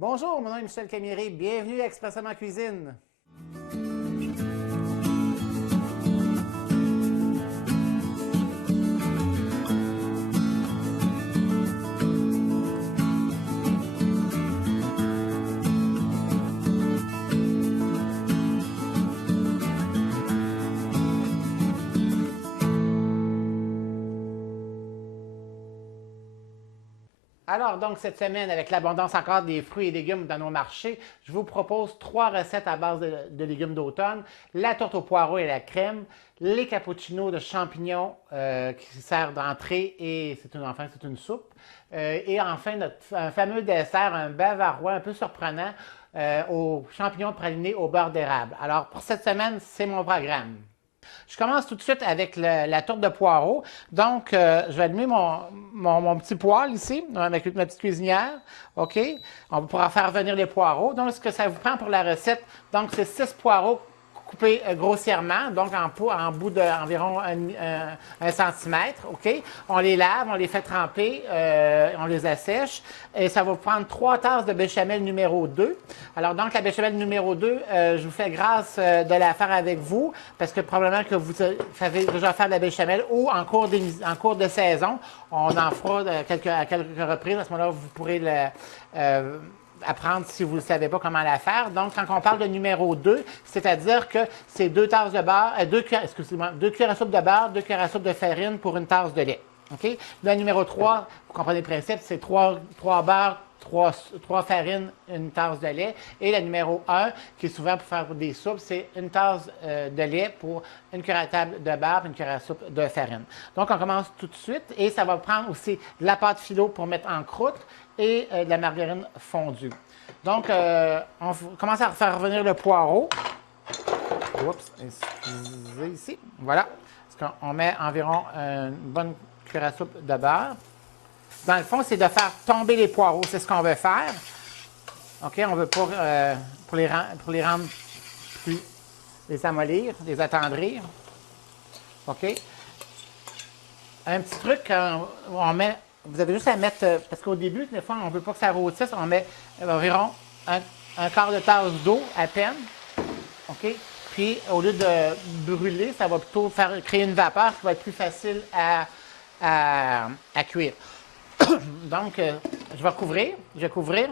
Bonjour, mon nom est Michel Camieré. Bienvenue à Expressément Cuisine. Alors, donc, cette semaine, avec l'abondance encore des fruits et légumes dans nos marchés, je vous propose 3 recettes à base de légumes d'automne, la tourte au poireau et la crème, les cappuccinos de champignons qui servent d'entrée et c'est une soupe. Et enfin, un fameux dessert, un bavarois un peu surprenant aux champignons pralinés au beurre d'érable. Alors, pour cette semaine, c'est mon programme. Je commence tout de suite avec la tourte de poireau. Donc, je vais allumer mon petit poêle ici, avec ma petite cuisinière. OK? On pourra faire venir les poireaux. Donc, ce que ça vous prend pour la recette, donc, c'est 6 poireaux coupés grossièrement, donc en bout d'environ 1 centimètre. OK? On les lave, on les fait tremper, on les assèche. Et ça va vous prendre 3 tasses de béchamel numéro 2. Alors, donc, la béchamel numéro 2, je vous fais grâce de la faire avec vous, parce que probablement que vous savez déjà faire de la béchamel ou en cours de saison, on en fera à quelques reprises. À ce moment-là, vous pourrez apprendre si vous ne savez pas comment la faire. Donc, quand on parle de numéro 2, c'est-à-dire que c'est 2 tasses de beurre, 2 cuillères à soupe de beurre, 2 cuillères à soupe de farine pour 1 tasse de lait. OK? Le numéro 3, vous comprenez le principe, c'est 3 beurres, 3 farines, 1 tasse de lait. Et le numéro 1, qui est souvent pour faire des soupes, c'est 1 tasse de lait pour 1 cuillère à table de beurre et 1 cuillère à soupe de farine. Donc, on commence tout de suite et ça va prendre aussi de la pâte philo pour mettre en croûte et de la margarine fondue. Donc, on commence à faire revenir le poireau. Oups, excusez ici. Voilà. Parce qu'on met environ une bonne cuillère à soupe de beurre. Dans le fond, c'est de faire tomber les poireaux. C'est ce qu'on veut faire. OK? On veut pas pour les rendre plus... les amollir, les attendrir. OK? Un petit truc, on met... Vous avez juste à mettre... parce qu'au début, des fois, on ne veut pas que ça rôtisse. On met environ un quart de tasse d'eau à peine. OK? Puis, au lieu de brûler, ça va plutôt créer une vapeur qui va être plus facile à cuire. Donc, je vais couvrir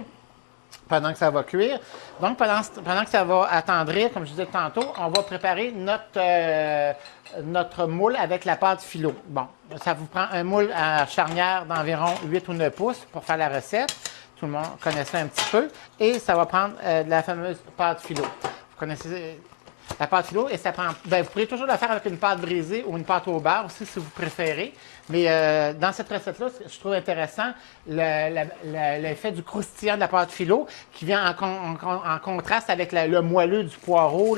pendant que ça va cuire. Donc, pendant que ça va attendrir, comme je disais tantôt, on va préparer notre moule avec la pâte philo. Bon, ça vous prend un moule à charnière d'environ 8 ou 9 pouces pour faire la recette. Tout le monde connaît ça un petit peu. Et ça va prendre de la fameuse pâte philo. Vous connaissez la pâte philo, et ça prend... Bien, vous pourrez toujours la faire avec une pâte brisée ou une pâte au beurre aussi, si vous préférez. Mais dans cette recette-là, je trouve intéressant l'effet du croustillant de la pâte philo qui vient en contraste avec le moelleux du poireau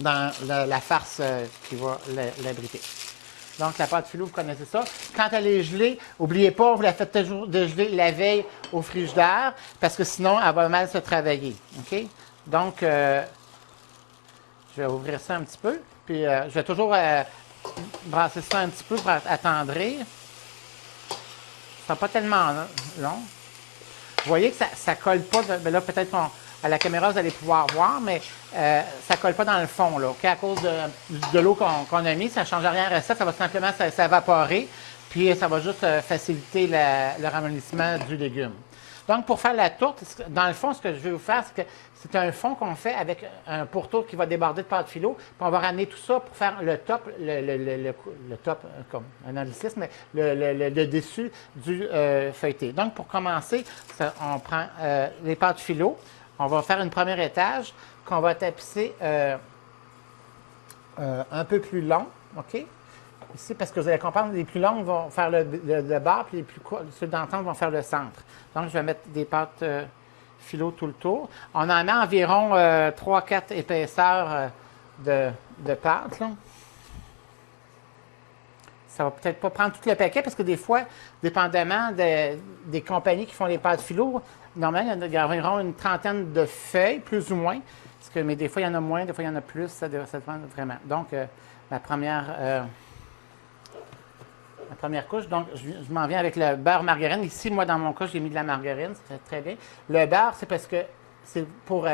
dans la farce qui va l'abriter. Donc, la pâte philo, vous connaissez ça. Quand elle est gelée, n'oubliez pas, vous la faites toujours dégeler la veille au frigidaire parce que sinon, elle va mal se travailler. OK? Donc, je vais ouvrir ça un petit peu. Puis, je vais toujours brasser ça un petit peu pour attendrir. Ça ne sera pas tellement long. Vous voyez que ça ne colle pas. Là, peut-être qu'à la caméra, vous allez pouvoir voir, mais ça ne colle pas dans le fond. Là, okay? À cause de l'eau qu'on a mis, ça ne change rien à la recette. Ça va simplement s'évaporer. Puis, ça va juste faciliter le ramollissement du légume. Donc, pour faire la tourte, dans le fond, ce que je vais vous faire, c'est que c'est un fond qu'on fait avec un pourtour qui va déborder de pâte philo. Puis on va ramener tout ça pour faire le top, le top, comme un anglicisme, mais le dessus du feuilleté. Donc, pour commencer, on prend les pâtes philo. On va faire une première étage qu'on va tapisser un peu plus long. OK? Ici, parce que vous allez comprendre, les plus longues vont faire le bas, puis les plus courts, ceux d'entente vont faire le centre. Donc, je vais mettre des pâtes philo tout le tour. On en met environ 3-4 épaisseurs de pâte. Là. Ça va peut-être pas prendre tout le paquet, parce que des fois, dépendamment des compagnies qui font les pâtes philo, normalement, il y a environ une trentaine de feuilles, plus ou moins. Mais des fois, il y en a moins, des fois, il y en a plus. Ça dépend vraiment. Donc, la première... la première couche. Donc, je m'en viens avec le beurre margarine. Ici, moi, dans mon cas, j'ai mis de la margarine. Ça fait très bien. Le beurre, c'est parce que c'est pour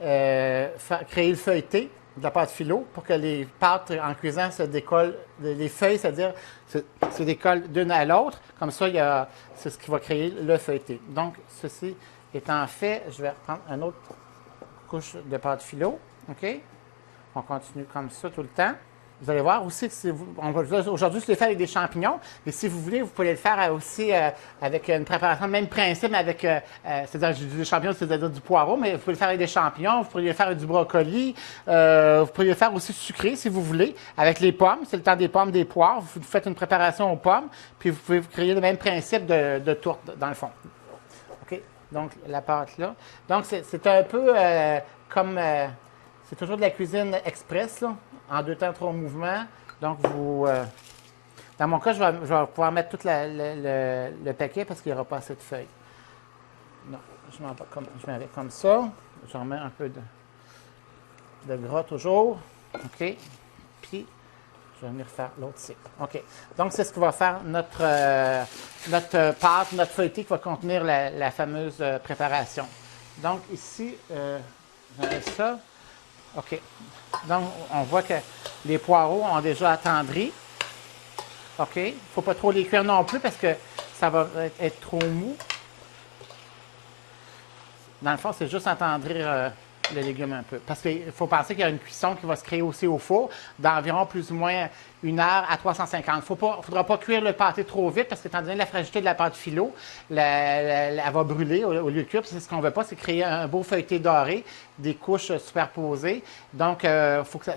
créer le feuilleté de la pâte philo pour que les pâtes en cuisant se décollent, les feuilles, c'est-à-dire se décollent d'une à l'autre. Comme ça, c'est ce qui va créer le feuilleté. Donc, ceci étant fait, je vais reprendre une autre couche de pâte philo. OK? On continue comme ça tout le temps. Vous allez voir aussi que aujourd'hui, je l'ai fait avec des champignons, mais si vous voulez, vous pouvez le faire aussi avec une préparation, même principe, avec, c'est-à-dire des champignons, c'est-à-dire du poireau, mais vous pouvez le faire avec des champignons, vous pourriez le faire avec du brocoli, vous pourriez le faire aussi sucré, si vous voulez, avec les pommes, c'est le temps des pommes, des poires, vous faites une préparation aux pommes, puis vous pouvez créer le même principe de tourte, dans le fond. OK? Donc, la pâte là. Donc, c'est un peu comme... c'est toujours de la cuisine express, là, en 2 temps, 3 mouvements. Donc, dans mon cas, je vais pouvoir mettre tout le paquet parce qu'il n'y aura pas assez de feuilles. Non, je mets avec comme ça. J'en mets un peu de gras toujours. OK. Puis, je vais venir faire l'autre ici. OK. Donc, c'est ce que va faire notre pâte, notre feuilleté qui va contenir la fameuse préparation. Donc, ici, j'enlève ça. OK. Donc, on voit que les poireaux ont déjà attendri. OK. Il ne faut pas trop les cuire non plus parce que ça va être trop mou. Dans le fond, c'est juste attendrir le légume un peu. Parce qu'il faut penser qu'il y a une cuisson qui va se créer aussi au four d'environ plus ou moins 1 heure à 350. Il ne faudra pas cuire le pâté trop vite parce qu'étant donné la fragilité de la pâte philo, elle va brûler au lieu de cuire. C'est ce qu'on ne veut pas, c'est créer un beau feuilleté doré, des couches superposées. Donc, il faut que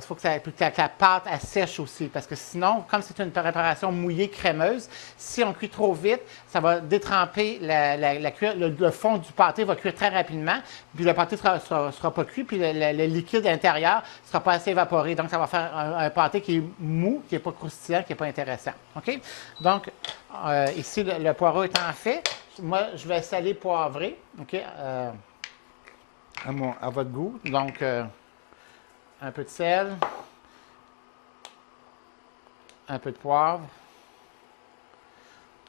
la pâte elle sèche aussi parce que sinon, comme c'est une préparation mouillée, crémeuse, si on cuit trop vite, ça va détremper le fond du pâté va cuire très rapidement, puis le pâté ne sera pas cuit, puis le liquide intérieur ne sera pas assez évaporé. Donc, ça va faire un pâté qui est mou, qui n'est pas croustillant, qui n'est pas intéressant. OK? Donc, ici, le poireau étant fait, moi, je vais saler poivrer, OK? À votre goût. Donc, un peu de sel, un peu de poivre.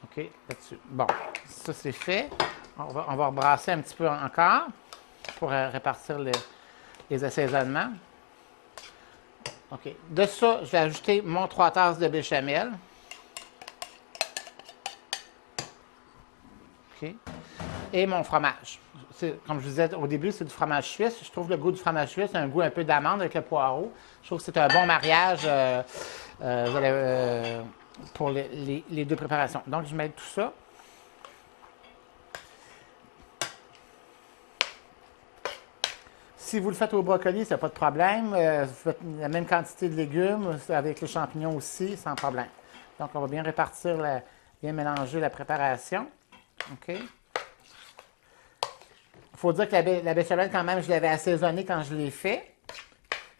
OK, là-dessus. Bon, ça, c'est fait. On va rebrasser un petit peu encore pour répartir les assaisonnements. OK. De ça, je vais ajouter mon 3 tasses de béchamel. OK. Et mon fromage. Comme je vous disais au début, c'est du fromage suisse. Je trouve le goût du fromage suisse, un goût un peu d'amande avec le poireau. Je trouve que c'est un bon mariage pour les deux préparations. Donc, je mets tout ça. Si vous le faites au brocoli, ça n'a pas de problème. Vous faites la même quantité de légumes avec les champignons aussi, sans problème. Donc, on va bien répartir, bien mélanger la préparation. OK? Il faut dire que la béchamel, quand même, je l'avais assaisonnée quand je l'ai fait.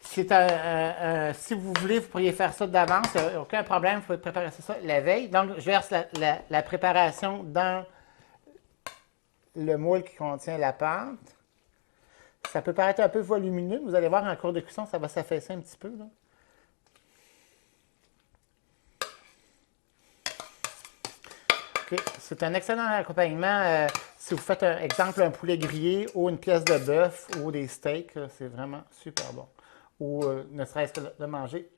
Si vous voulez, vous pourriez faire ça d'avance. Aucun problème, vous pouvez préparer ça la veille. Donc, je verse la préparation dans le moule qui contient la pâte. Ça peut paraître un peu volumineux. Vous allez voir, en cours de cuisson, ça va s'affaisser un petit peu. Là. Okay. C'est un excellent accompagnement. Si vous faites, exemple, un poulet grillé ou une pièce de bœuf ou des steaks, c'est vraiment super bon. Ou ne serait-ce que de manger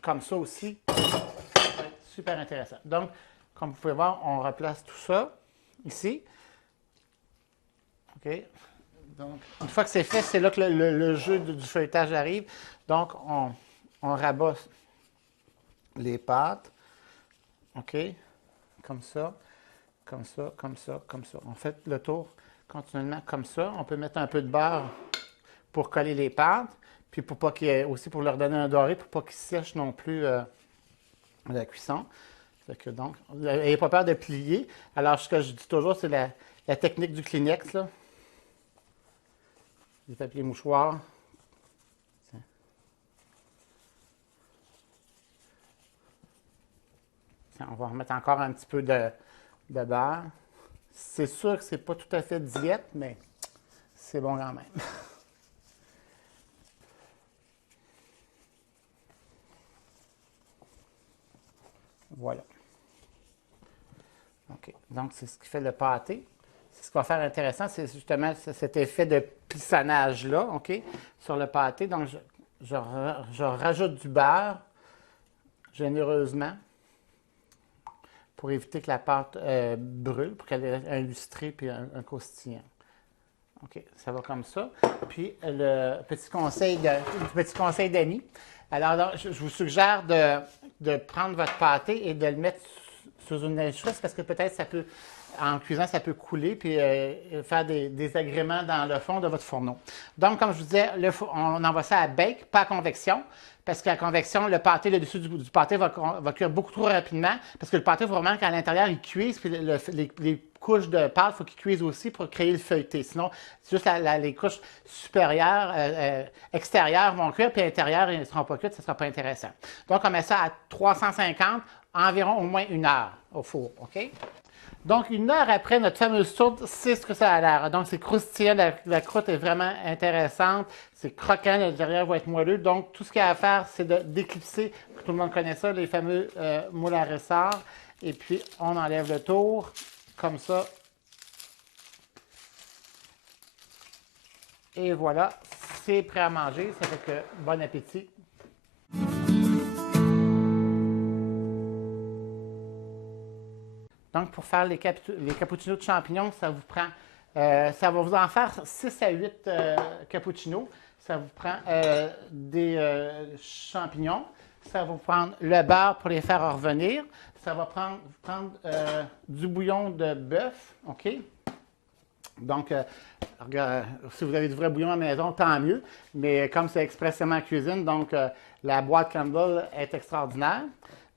comme ça aussi, ça va être super intéressant. Donc, comme vous pouvez voir, on replace tout ça ici. OK. Donc, une fois que c'est fait, c'est là que le jeu du feuilletage arrive. Donc, on rabat les pâtes. OK? Comme ça, comme ça, comme ça, comme ça. On fait le tour continuellement comme ça. On peut mettre un peu de beurre pour coller les pâtes, puis pour pas aussi pour leur donner un doré, pour pas qu'ils sèchent non plus la cuisson. Fait que donc, n'ayez pas peur de plier. Alors, ce que je dis toujours, c'est la technique du Kleenex, là. Les papiers mouchoirs. Tiens, on va remettre encore un petit peu de beurre. C'est sûr que c'est pas tout à fait diète, mais c'est bon quand même. Voilà. OK. Donc, c'est ce qui fait le pâté. Ce qui va faire intéressant, c'est justement cet effet de plissonnage-là, OK, sur le pâté. Donc, je rajoute du beurre généreusement pour éviter que la pâte brûle, pour qu'elle ait un lustré puis un croustillant. OK, ça va comme ça. Puis, le petit conseil d'Annie. Alors, je vous suggère de prendre votre pâté et de le mettre sous une neige froide parce que peut-être ça peut, en cuisant, ça peut couler puis faire des désagréments dans le fond de votre fourneau. Donc, comme je vous disais, on envoie ça à bake, pas à convection, parce qu'à convection, le pâté, le dessus du pâté va cuire beaucoup trop rapidement, parce que le pâté, il faut vraiment qu'à l'intérieur, il cuise, puis les couches de pâte, il faut qu'ils cuisent aussi pour créer le feuilleté. Sinon, c'est juste les couches supérieures, extérieures vont cuire, puis intérieures, ils ne seront pas cuites, ça ne sera pas intéressant. Donc, on met ça à 350, environ au moins 1 heure au four, OK? Donc, 1 heure après notre fameuse tourte, c'est ce que ça a l'air. Donc, c'est croustillant, la croûte est vraiment intéressante, c'est croquant, l'intérieur va être moelleux. Donc, tout ce qu'il y a à faire, c'est de d'éclipser, tout le monde connaît ça, les fameux moules à ressort. Et puis, on enlève le tour, comme ça. Et voilà, c'est prêt à manger. Ça fait que bon appétit. Donc, pour faire les cappuccinos de champignons, ça vous prend, ça va vous en faire 6 à 8 cappuccinos. Ça vous prend des champignons. Ça va vous prendre le beurre pour les faire revenir. Ça va prendre du bouillon de bœuf, OK? Donc, si vous avez du vrai bouillon à la maison, tant mieux. Mais comme c'est expressément en cuisine, donc la boîte Campbell est extraordinaire.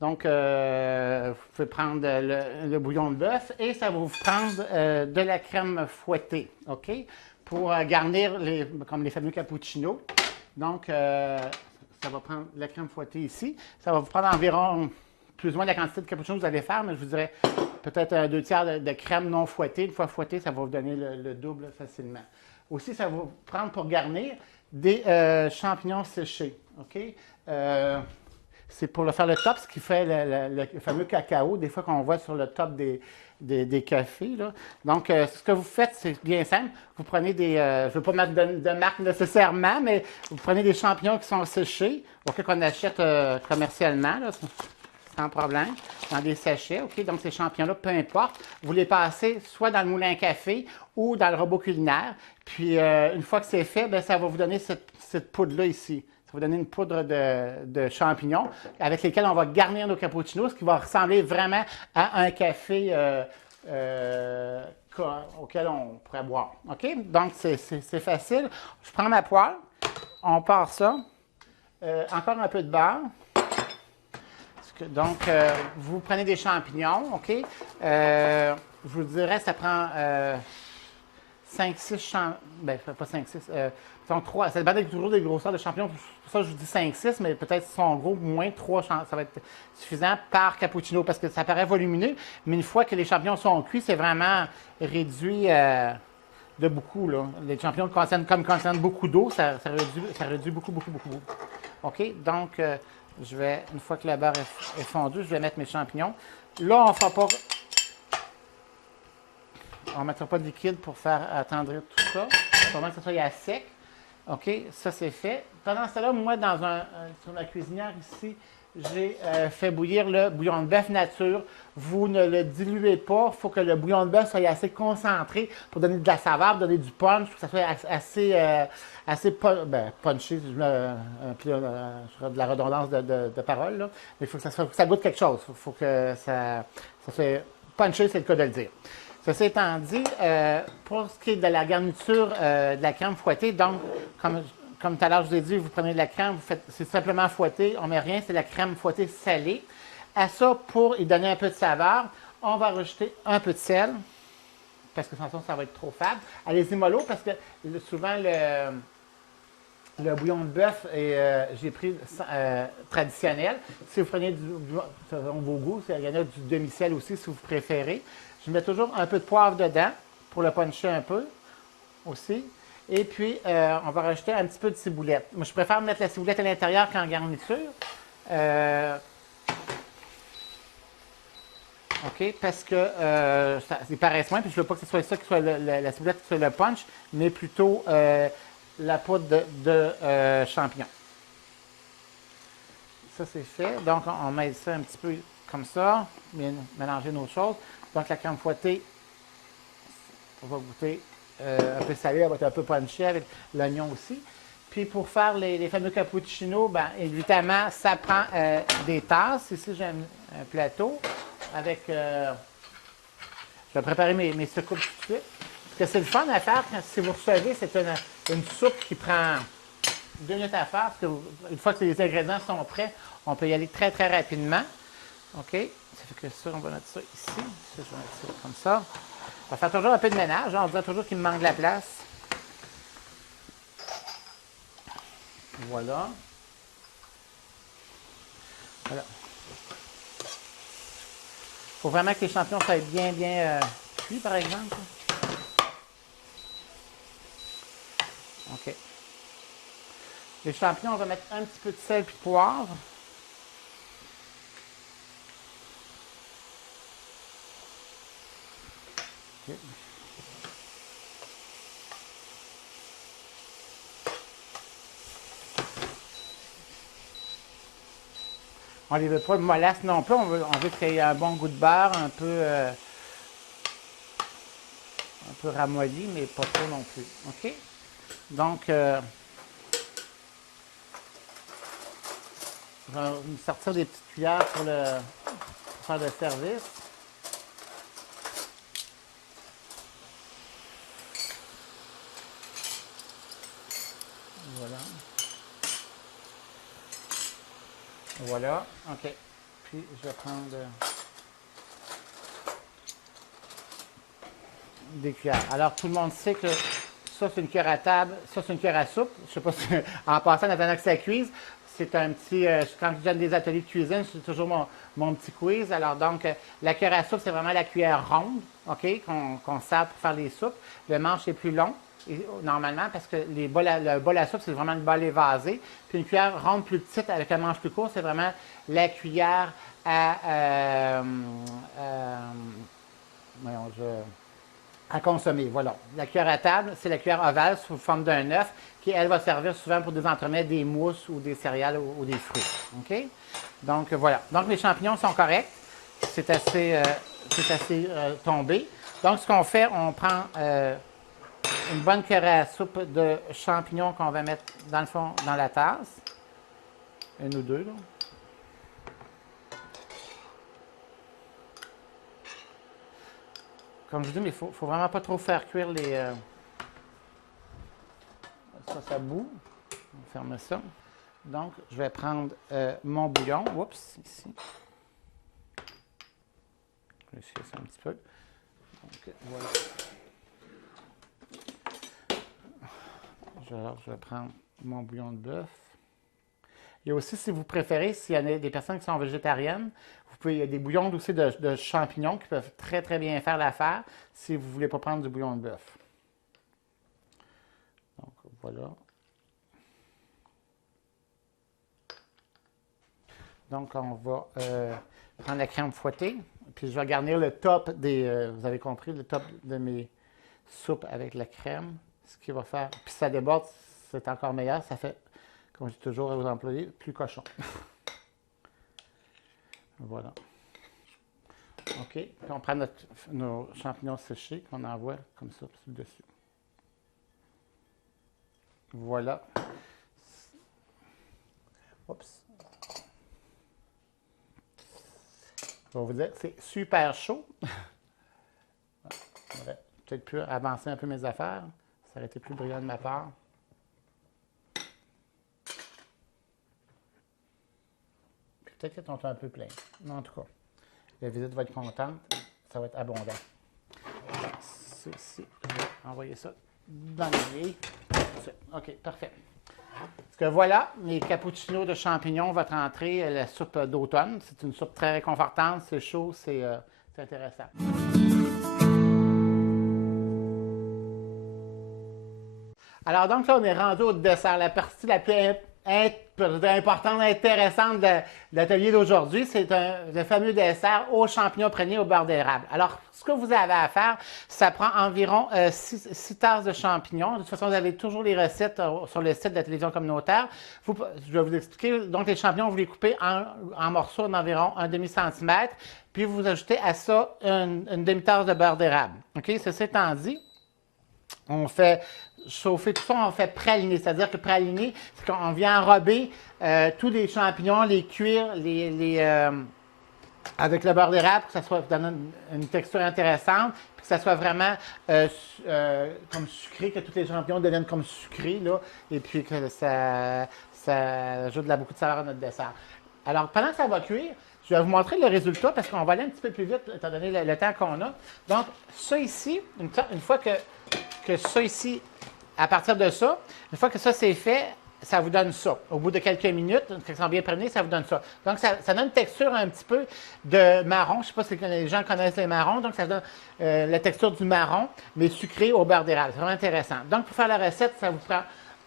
Donc, vous pouvez prendre le bouillon de bœuf et ça va vous prendre de la crème fouettée, OK? Pour garnir comme les fameux cappuccinos. Donc, ça va prendre la crème fouettée ici. Ça va vous prendre environ plus ou moins la quantité de cappuccino que vous allez faire, mais je vous dirais peut-être 2/3 de crème non fouettée. Une fois fouettée, ça va vous donner le double facilement. Aussi, ça va vous prendre pour garnir des champignons séchés, OK? C'est pour faire le top, ce qui fait le fameux cacao, des fois qu'on voit sur le top des cafés. Là. Donc, ce que vous faites, c'est bien simple. Vous prenez des, je ne veux pas mettre de marque nécessairement, mais vous prenez des champignons qui sont séchés, qu'on achète commercialement, là, sans problème, dans des sachets. OK? Donc, ces champignons-là, peu importe, vous les passez soit dans le moulin à café ou dans le robot culinaire. Puis, une fois que c'est fait, bien, ça va vous donner cette poudre-là ici. Ça va donner une poudre de champignons avec lesquels on va garnir nos cappuccinos, ce qui va ressembler vraiment à un café auquel on pourrait boire. OK? Donc, c'est facile. Je prends ma poêle, on part ça. Encore un peu de beurre. Donc, vous prenez des champignons, OK? Je vous dirais, ça prend 5-6 champignons. Bien, pas 5-6. Sont 3. Ça dépend toujours des grosseurs de champignons. Pour ça, je vous dis 5-6, mais peut-être si sont gros, moins 3 champignons. Ça va être suffisant par cappuccino parce que ça paraît volumineux. Mais une fois que les champignons sont cuits, c'est vraiment réduit de beaucoup. Là. Les champignons contiennent beaucoup d'eau, ça réduit beaucoup. OK? Donc, une fois que le beurre est fondu, je vais mettre mes champignons. Là, on ne fera pas. On ne mettra pas de liquide pour faire attendrir tout ça. Il faut vraiment que ça soit à sec. OK, ça c'est fait. Pendant ce temps-là, moi, sur ma cuisinière ici, j'ai fait bouillir le bouillon de bœuf nature. Vous ne le diluez pas. Il faut que le bouillon de bœuf soit assez concentré pour donner de la saveur, donner du punch, pour que ça soit assez punché. Je ferai de la redondance de parole, là. Mais il faut que ça goûte quelque chose. Il faut que ça soit punché, c'est le cas de le dire. Ceci étant dit, pour ce qui est de la garniture de la crème fouettée, donc, comme tout à l'heure, je vous ai dit, vous prenez de la crème, c'est simplement fouetté, on ne met rien, c'est la crème fouettée salée. À ça, pour y donner un peu de saveur, on va rajouter un peu de sel, parce que sinon, ça va être trop fade. Allez-y mollo, parce que souvent, le bouillon de bœuf, j'ai pris traditionnel. Si vous prenez selon vos goûts, il y en a du demi-sel aussi, si vous préférez. Je mets toujours un peu de poivre dedans pour le puncher un peu aussi. Et puis, on va rajouter un petit peu de ciboulette. Moi, je préfère mettre la ciboulette à l'intérieur qu'en garniture. OK? Parce que ils paraissent moins, puis je ne veux pas que ce soit ça qui soit la ciboulette qui soit le punch, mais plutôt la poudre de champignons. Ça, c'est fait. Donc, on met ça un petit peu comme ça, mélanger nos choses. Donc, la crème fouettée, on va goûter un peu salée, elle va être un peu punchée avec l'oignon aussi. Puis, pour faire les fameux cappuccinos, bien, évidemment, ça prend des tasses. Ici, j'ai un plateau avec... je vais préparer mes secoupes tout de suite. Parce que c'est le fun à faire quand, si vous recevez, c'est une soupe qui prend 2 minutes à faire. Parce que une fois que les ingrédients sont prêts, on peut y aller très, très rapidement. OK? Ça fait que ça, on va mettre ça ici. Ça, je vais mettre ça comme ça. On va faire toujours un peu de ménage. On dirait toujours qu'il me manque de la place. Voilà. Voilà. Il faut vraiment que les champignons soient bien, bien cuits, par exemple. OK. Les champignons, on va mettre un petit peu de sel et de poivre. Okay. On ne les veut pas de mollasse non plus. On veut qu'il y ait un bon goût de beurre, un peu ramolli, mais pas trop non plus. OK? Donc, je vais me sortir des petites cuillères pour faire le service. Voilà. Voilà. OK. Puis, je vais prendre des cuillères. Alors, tout le monde sait que ça, c'est une cuillère à table. Ça, c'est une cuillère à soupe. Je ne sais pas si, en passant, en attendant que ça cuise, c'est un petit... quand je donne des ateliers de cuisine, c'est toujours mon petit quiz. Alors, donc, la cuillère à soupe, c'est vraiment la cuillère ronde, OK, qu'on sert pour faire les soupes. Le manche est plus long, normalement, parce que le bol à soupe, c'est vraiment le bol évasé. Puis une cuillère ronde plus petite avec un manche plus court, c'est vraiment la cuillère à... à consommer, voilà. La cuillère à table, c'est la cuillère ovale sous forme d'un œuf qui, elle, va servir souvent pour des entremets, des mousses ou des céréales ou des fruits. OK? Donc, voilà. Donc, les champignons sont corrects. C'est assez tombé. Donc, ce qu'on fait, on prend une bonne cuillère à soupe de champignons qu'on va mettre, dans le fond, dans la tasse. Une ou deux, là. Comme je vous dis, mais il ne faut vraiment pas trop faire cuire les... ça bout. On ferme ça. Donc, je vais prendre mon bouillon. Oups, ici. Je vais essayer ça un petit peu. Donc, voilà. Je vais prendre mon bouillon de bœuf. Il y a aussi, si vous préférez, s'il y a des personnes qui sont végétariennes, il y a des bouillons aussi de champignons qui peuvent très, très bien faire l'affaire si vous ne voulez pas prendre du bouillon de bœuf. Donc, voilà. Donc, on va prendre la crème fouettée. Puis, je vais garnir le top vous avez compris, le top de mes soupes avec la crème. Ce qui va faire... Puis, ça déborde, c'est encore meilleur. Ça fait, comme je dis toujours aux employés, plus cochon. Voilà. OK. Puis on prend nos champignons séchés qu'on envoie comme ça dessus. Voilà. Oups. Je vais vous dire, c'est super chaud. J'aurais peut-être pu avancer un peu mes affaires. Ça aurait été plus brillant de ma part. Peut-être qu'ils sont un peu pleins. Mais en tout cas, la visite va être contente. Ça va être abondant. Ceci, je vais envoyer ça dans le grille. OK, parfait. Parce que voilà, les cappuccinos de champignons, votre entrée, la soupe d'automne. C'est une soupe très réconfortante, c'est chaud, c'est intéressant. Alors donc là, on est rendu au dessert, la partie la plus importante, intéressante de l'atelier d'aujourd'hui, c'est le fameux dessert aux champignons praliné au beurre d'érable. Alors, ce que vous avez à faire, ça prend environ 6 tasses de champignons. De toute façon, vous avez toujours les recettes sur le site de la télévision communautaire. Je vais vous expliquer. Donc, les champignons, vous les coupez en morceaux d'environ 1 demi-centimètre, puis vous ajoutez à ça une demi-tasse de beurre d'érable. OK? Ceci étant dit, on fait chauffer tout ça, on fait praliner. C'est-à-dire que praliner, c'est qu'on vient enrober tous les champignons, les cuire, avec le beurre d'érable, pour que ça soit donne une texture intéressante, puis que ça soit vraiment comme sucré, que tous les champignons deviennent comme sucrés, là, et puis que ça ajoute beaucoup de saveur à notre dessert. Alors, pendant que ça va cuire, je vais vous montrer le résultat parce qu'on va aller un petit peu plus vite étant donné le temps qu'on a. Donc, ça ici, une fois que ça ici, à partir de ça, une fois que ça c'est fait, ça vous donne ça. Au bout de quelques minutes, quand ça bien prévenir, ça vous donne ça. Donc, ça donne une texture un petit peu de marron. Je ne sais pas si les gens connaissent les marrons. Donc, ça donne la texture du marron, mais sucré au beurre d'érable. C'est vraiment intéressant. Donc, pour faire la recette, ça vous prend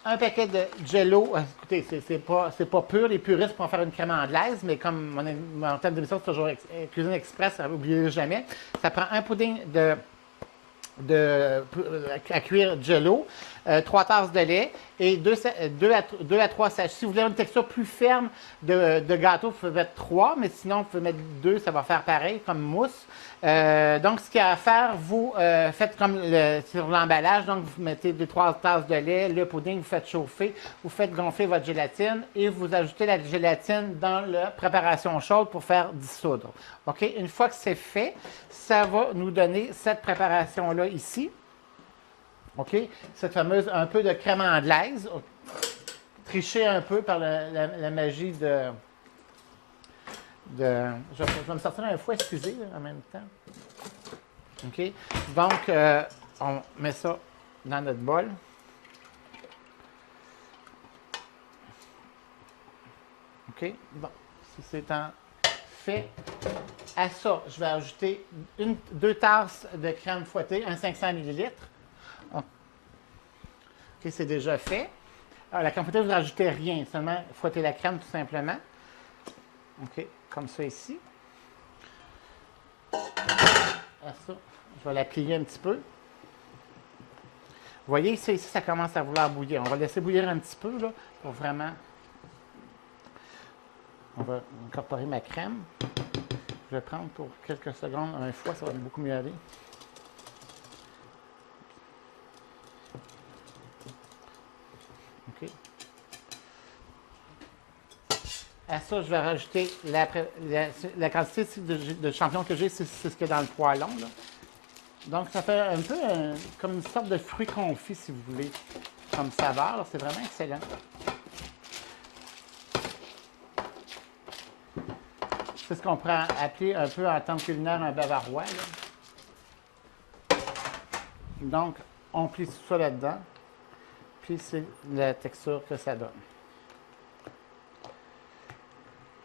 un paquet de Jello. Écoutez, c'est pas pur. Les puristes pourront faire une crème anglaise, mais comme mon thème d'émission, c'est toujours cuisine express, n'oubliez jamais. Ça prend un pudding à cuire Jello, 3 tasses de lait et 2 à 3 sachets. Si vous voulez une texture plus ferme de gâteau, vous pouvez mettre 3, mais sinon, vous pouvez mettre 2, ça va faire pareil, comme mousse. Donc, ce qu'il y a à faire, vous faites comme sur l'emballage, donc vous mettez 2-3 tasses de lait, le pudding, vous faites chauffer, vous faites gonfler votre gélatine et vous ajoutez la gélatine dans la préparation chaude pour faire dissoudre. OK? Une fois que c'est fait, ça va nous donner cette préparation-là ici. OK? Cette fameuse un peu de crème anglaise, trichée un peu par la magie de je vais me sortir un fouet, excusez, en même temps. OK? Donc, on met ça dans notre bol. OK? Bon, si c'est fait, à ça, je vais ajouter 2 tasses de crème fouettée, un 500 ml. OK, c'est déjà fait. Alors, la crème fouettée, vous ne rajoutez rien, seulement fouettez la crème tout simplement. OK, comme ça ici. À ça, je vais la plier un petit peu. Vous voyez, ça ici, ça commence à vouloir bouillir. On va laisser bouillir un petit peu, là, pour vraiment... On va incorporer ma crème. Je vais prendre pour quelques secondes un fouet, ça va beaucoup mieux aller. OK. À ça, je vais rajouter la quantité de champignons que j'ai, c'est ce qu'il y a dans le poêlon, là. Donc, ça fait un peu comme une sorte de fruit confit, si vous voulez, comme saveur. C'est vraiment excellent. C'est ce qu'on pourrait appeler un peu en termes culinaires un bavarois, là. Donc, on plie tout ça là-dedans. Puis, c'est la texture que ça donne.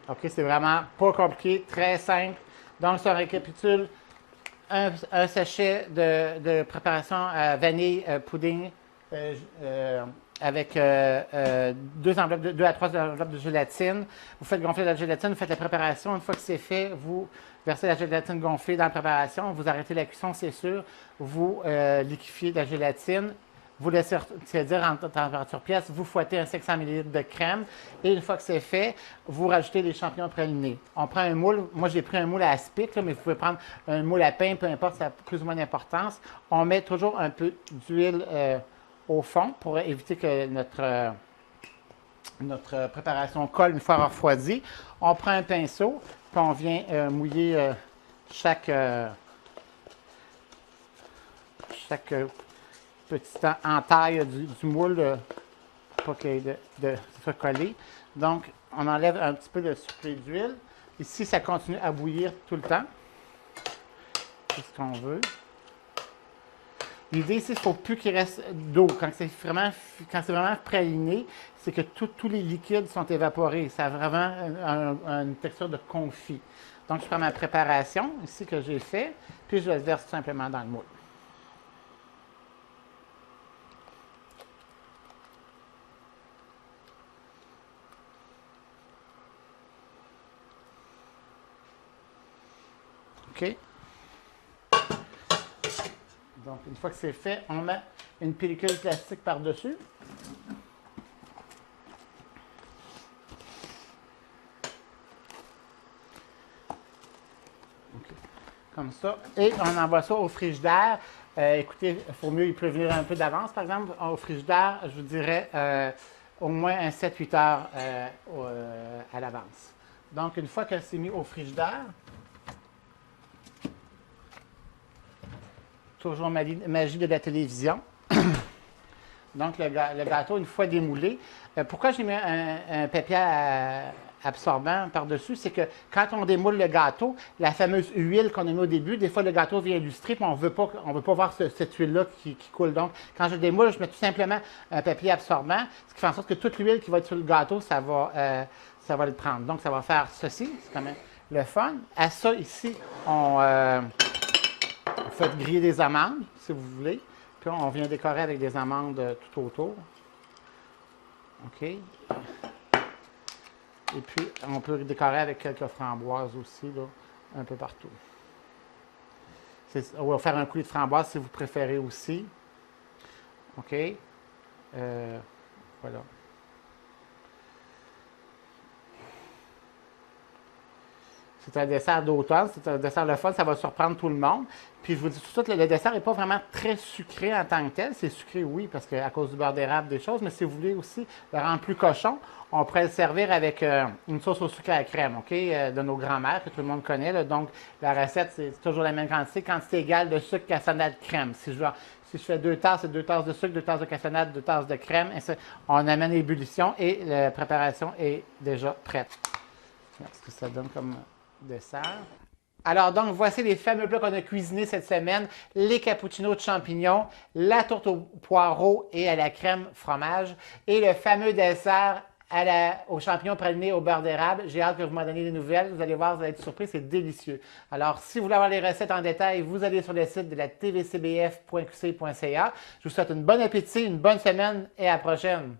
OK, c'est vraiment pas compliqué, très simple. Donc, ça récapitule un sachet de préparation à vanille pudding avec 2 à 3 enveloppes de gélatine. Vous faites gonfler la gélatine, vous faites la préparation. Une fois que c'est fait, vous versez la gélatine gonflée dans la préparation. Vous arrêtez la cuisson, c'est sûr. Vous liquéfiez la gélatine. Vous laissez refroidir en température pièce, vous fouettez un 500 ml de crème et une fois que c'est fait, vous rajoutez les champignons pralinés. On prend un moule, moi j'ai pris un moule à aspic, là, mais vous pouvez prendre un moule à pain, peu importe, ça a plus ou moins d'importance. On met toujours un peu d'huile au fond pour éviter que notre préparation colle une fois refroidie. On prend un pinceau, puis on vient mouiller chaque petit entaille du moule pour qu'il y ait de se coller. Donc, on enlève un petit peu de surplus d'huile. Ici, ça continue à bouillir tout le temps. C'est ce qu'on veut. L'idée ici, il ne faut plus qu'il reste d'eau. Quand c'est vraiment praliné, c'est que tous les liquides sont évaporés. Ça a vraiment une texture de confit. Donc, je prends ma préparation ici que j'ai fait, puis je le verse tout simplement dans le moule. OK. Donc, une fois que c'est fait, on met une pellicule plastique par-dessus. Comme ça. Et on envoie ça au frigidaire. Écoutez, il faut mieux y prévenir un peu d'avance, par exemple. Au frigidaire, je vous dirais au moins un 7-8 heures à l'avance. Donc, une fois que c'est mis au frigidaire, toujours magie de la télévision. Donc, le gâteau, une fois démoulé. Pourquoi j'ai mis un papier absorbant par-dessus? C'est que quand on démoule le gâteau, la fameuse huile qu'on a mis au début, des fois, le gâteau vient illustrer, puis on ne veut pas voir cette huile-là qui coule. Donc, quand je démoule, je mets tout simplement un papier absorbant, ce qui fait en sorte que toute l'huile qui va être sur le gâteau, ça va le prendre. Donc, ça va faire ceci. C'est quand même le fun. À ça, ici, on fait griller des amandes, si vous voulez. Puis on vient décorer avec des amandes tout autour. OK. Et puis, on peut décorer avec quelques framboises aussi, là, un peu partout. On va faire un coulis de framboise si vous préférez aussi. OK. Voilà. C'est un dessert d'automne, c'est un dessert le fun, ça va surprendre tout le monde. Puis je vous dis tout de suite, le dessert n'est pas vraiment très sucré en tant que tel. C'est sucré, oui, parce qu'à cause du beurre d'érable, des choses, mais si vous voulez aussi le rendre plus cochon, on pourrait le servir avec une sauce au sucre à la crème, OK, de nos grands-mères, que tout le monde connaît. Là. Donc, la recette, c'est toujours la même quantité égale de sucre, cassonade, crème. Si je fais 2 tasses, c'est 2 tasses de sucre, 2 tasses de cassonade, 2 tasses de crème. Et ça, on amène l'ébullition et la préparation est déjà prête. Regarde ce que ça donne comme dessert. Alors donc, voici les fameux plats qu'on a cuisinés cette semaine. Les cappuccinos de champignons, la tourte au poireau et à la crème fromage et le fameux dessert aux champignons pralinés au beurre d'érable. J'ai hâte que vous m'en donniez des nouvelles. Vous allez voir, vous allez être surpris, c'est délicieux. Alors, si vous voulez avoir les recettes en détail, vous allez sur le site de la tvcbf.qc.ca. Je vous souhaite un bon appétit, une bonne semaine et à la prochaine.